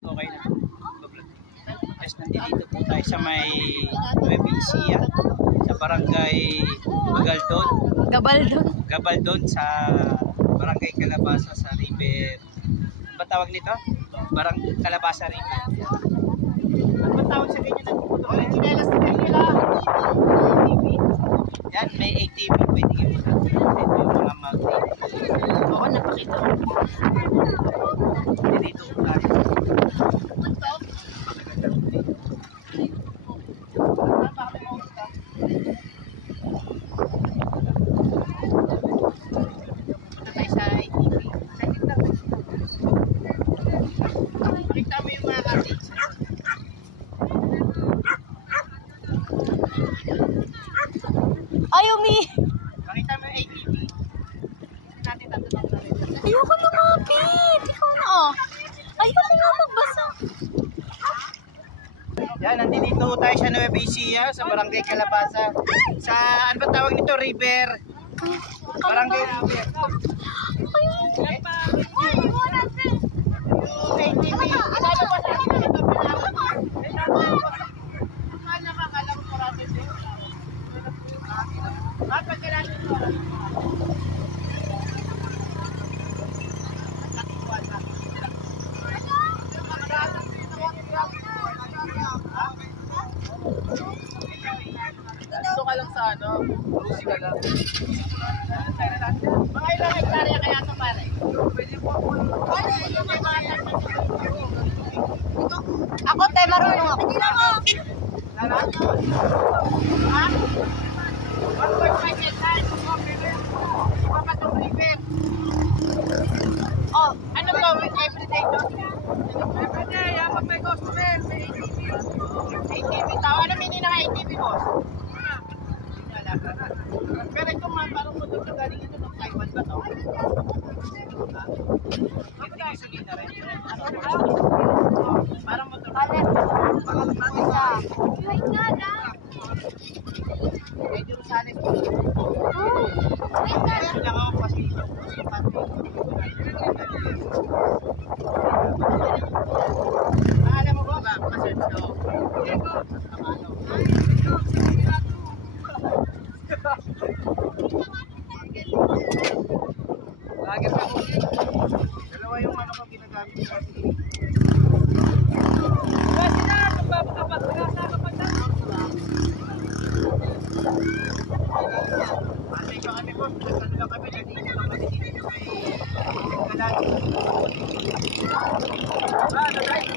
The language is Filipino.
Okay na. Yes, nandito po tayo sa may Nueva Ecija, sa barangay Gabaldon sa barangay Calabasa sa River. Ano ba tawag nito? Barangay Calabasa River. Ano ba tawag sa ganyan ng puto? Chinelas na nila. Yan, may ATV. Pwede kayo natin. Ito yung mga mag-ATV. Oo, napakita ko. Dito po tayo. Pakita mo yung ATV. Ayoko lumapit. Ikaw na oh. Ayoko nga magbasa. Yan, nandito tayo sa Nueva Ecija, sa barangay Calabasa. Sa, ano ba tawag nito? River. Barangay River. Dito ka lang sa ano, Lucy ka lang. Mga ilang hektarya kaya ito pare? Pwede po ako. Ako te, marunong ako. Hindi lang ako. Ha? 1.5 hectares. Papatong river. Oh, Ano to? Everyday to? Everyday. Pag may customer, may ATV. ATV tao. Ano mini na ATV boss? Pero ito man, parang motor na galing ito ng Taiwan ba to? Ito gasolina rin. Parang motor. Balik. Balik ka.